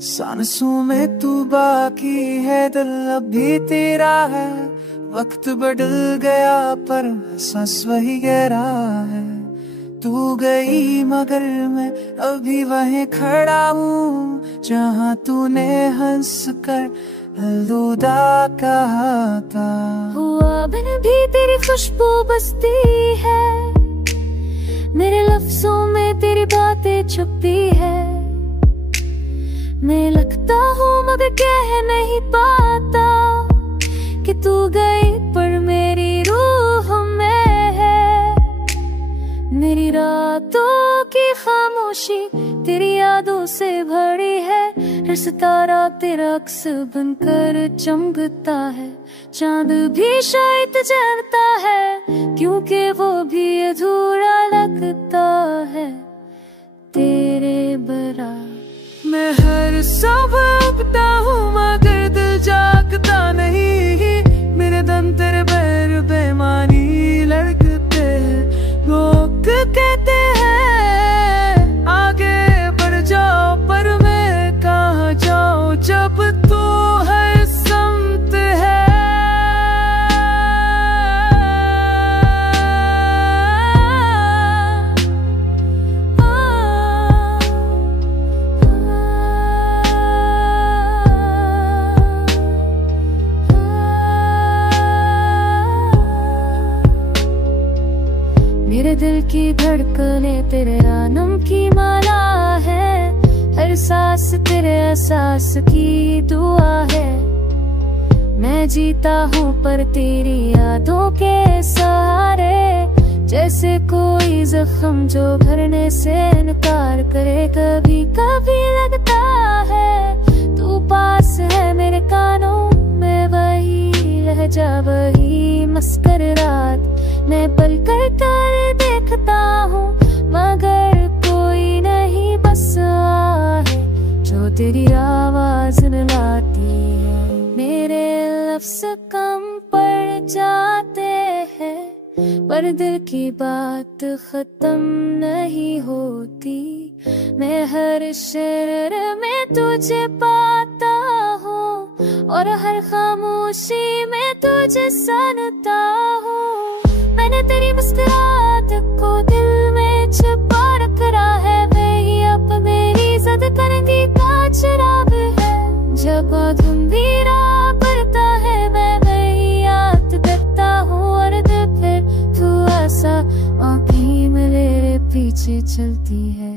सांसों में तू बाकी है, दिल अभी तेरा है। वक्त बदल गया पर सांस वही गहरा है। तू गई मगर मैं अभी वहीं खड़ा हूँ, जहाँ तूने हंस कर अलविदा कहा था। हुआ बिन भी तेरी खुशबू बसती है, मेरे लफ्जों में तेरी बातें छुपती है। मैं लगता हूँ मगर कह नहीं पाता कि तू गई पर मेरी रूह में है। मेरी रातों की खामोशी तेरी यादों से भरी है। हर सितारा तेरा अक्स बनकर चमकता है। चांद भी शायद जलता है, क्योंकि वो भी अधूरा लगता है तेरे बरा। मैं हर सबकता हूँ मगर दिल जागता नहीं। मेरे दम तेरे पैर बेमानी लड़कते हैं। लोग कहते हैं आगे बढ़ जाओ, पर मैं कहाँ जाऊँ जब तू हर समत है। मेरे दिल की धड़कने तेरे नाम की माला है। हर सांस तेरे एहसास की दुआ है। मैं जीता हूँ पर तेरी यादों के सहारे। जैसे कोई जख्म जो भरने से इनकार करे। कभी कभी लगता है तू पास है मेरे कानों में, वही लहजा वही मुस्कुराहट। मैं पल कर कर देखता हूँ मगर कोई नहीं बस है जो तेरी आवाज मिलाती है। मेरे लफ्ज़ कम पड़ जाते हैं पर दिल की बात खत्म नहीं होती। मैं हर शेर में तुझे पाता हूँ और हर खामोशी में तुझे सुनता हूँ। मैंने तेरी मुस्कुराहट को दिल में छुपा रखा है। वही अब मेरी जिद करने का चिराग है। जब अंधेरा पड़ता है मैं वही याद करता हूँ। और फिर तू ऐसा आँखें मेरे पीछे चलती है।